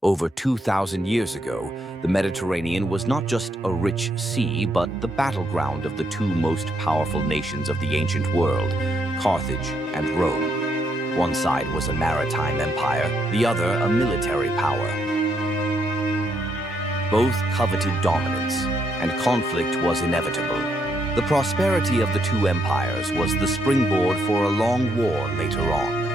Over 2,000 years ago, the Mediterranean was not just a rich sea, but the battleground of the two most powerful nations of the ancient world, Carthage and Rome. One side was a maritime empire, the other a military power. Both coveted dominance, and conflict was inevitable. The prosperity of the two empires was the springboard for a long war later on.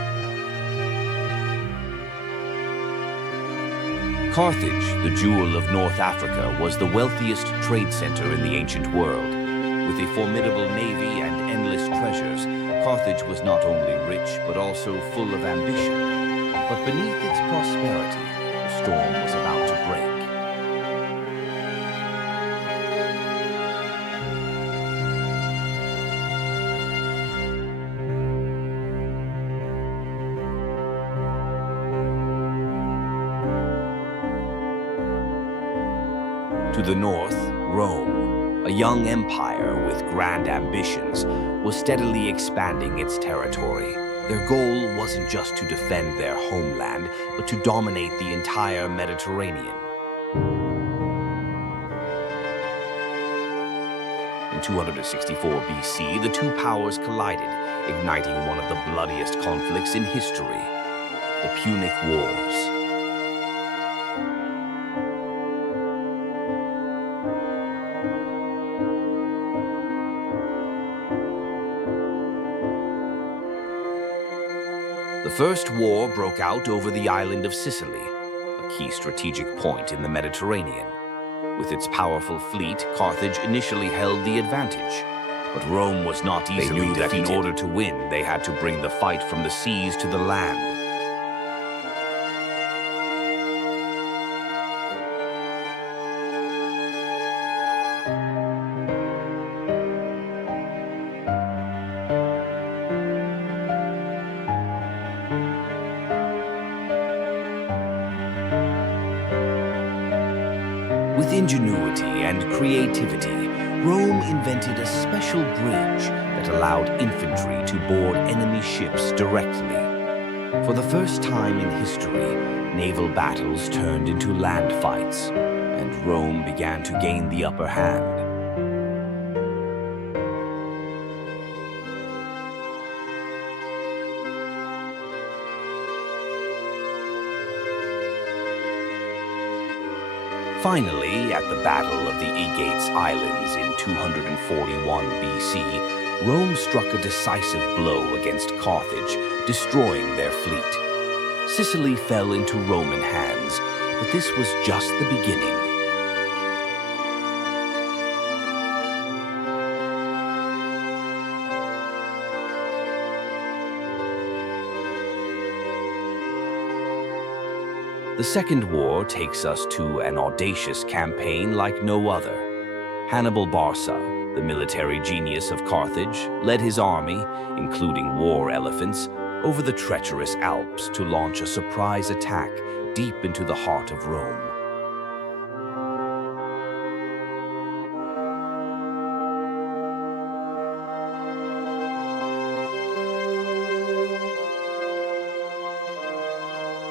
Carthage, the jewel of North Africa, was the wealthiest trade center in the ancient world. With a formidable navy and endless treasures, Carthage was not only rich but also full of ambition. But beneath its prosperity, a storm was about to break. To the north, Rome, a young empire with grand ambitions, was steadily expanding its territory. Their goal wasn't just to defend their homeland, but to dominate the entire Mediterranean. In 264 BC, the two powers collided, igniting one of the bloodiest conflicts in history, the Punic Wars. The First War broke out over the island of Sicily, a key strategic point in the Mediterranean. With its powerful fleet, Carthage initially held the advantage. But Rome was not easily defeated. They knew that in order to win, they had to bring the fight from the seas to the land. With ingenuity and creativity, Rome invented a special bridge that allowed infantry to board enemy ships directly. For the first time in history, naval battles turned into land fights, and Rome began to gain the upper hand. Finally, at the Battle of the Aegates Islands in 241 BC, Rome struck a decisive blow against Carthage, destroying their fleet. Sicily fell into Roman hands, but this was just the beginning. The Second War takes us to an audacious campaign like no other. Hannibal Barca, the military genius of Carthage, led his army, including war elephants, over the treacherous Alps to launch a surprise attack deep into the heart of Rome.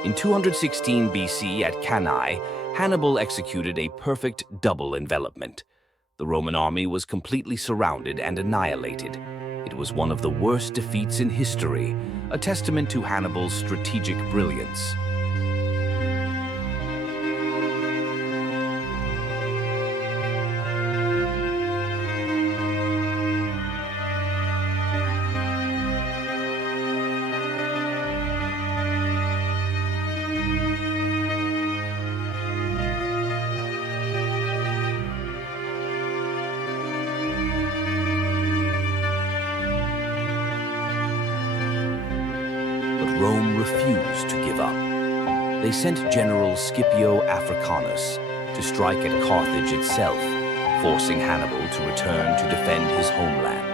In 216 BC at Cannae, Hannibal executed a perfect double envelopment. The Roman army was completely surrounded and annihilated. It was one of the worst defeats in history, a testament to Hannibal's strategic brilliance. Rome refused to give up. They sent General Scipio Africanus to strike at Carthage itself, forcing Hannibal to return to defend his homeland.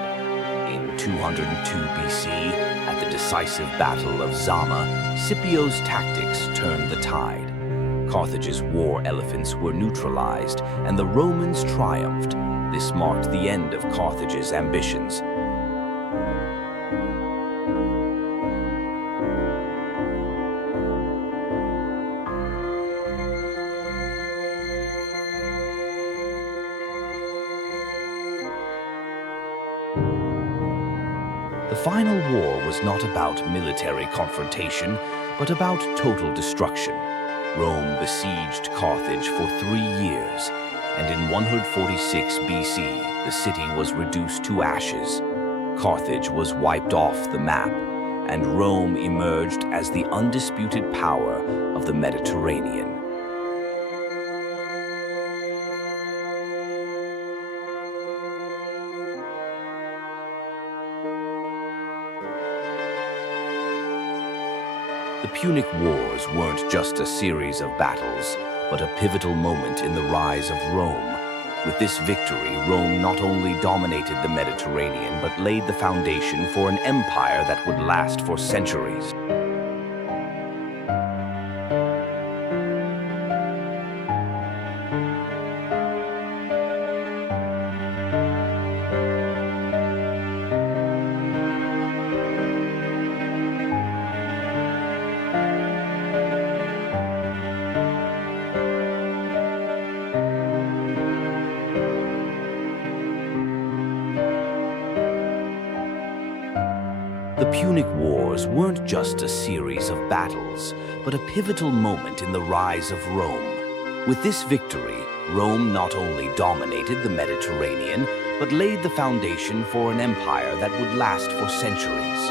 In 202 BC, at the decisive Battle of Zama, Scipio's tactics turned the tide. Carthage's war elephants were neutralized, and the Romans triumphed. This marked the end of Carthage's ambitions. final war was not about military confrontation, but about total destruction. Rome besieged Carthage for 3 years, and in 146 BC, the city was reduced to ashes. Carthage was wiped off the map, and Rome emerged as the undisputed power of the Mediterranean. The Punic Wars weren't just a series of battles, but a pivotal moment in the rise of Rome. With this victory, Rome not only dominated the Mediterranean, but laid the foundation for an empire that would last for centuries. The Punic Wars weren't just a series of battles, but a pivotal moment in the rise of Rome. With this victory, Rome not only dominated the Mediterranean, but laid the foundation for an empire that would last for centuries.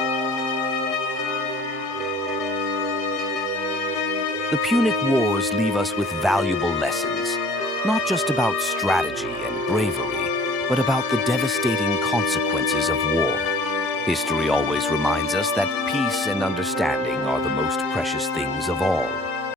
The Punic Wars leave us with valuable lessons, not just about strategy and bravery, but about the devastating consequences of war. History always reminds us that peace and understanding are the most precious things of all.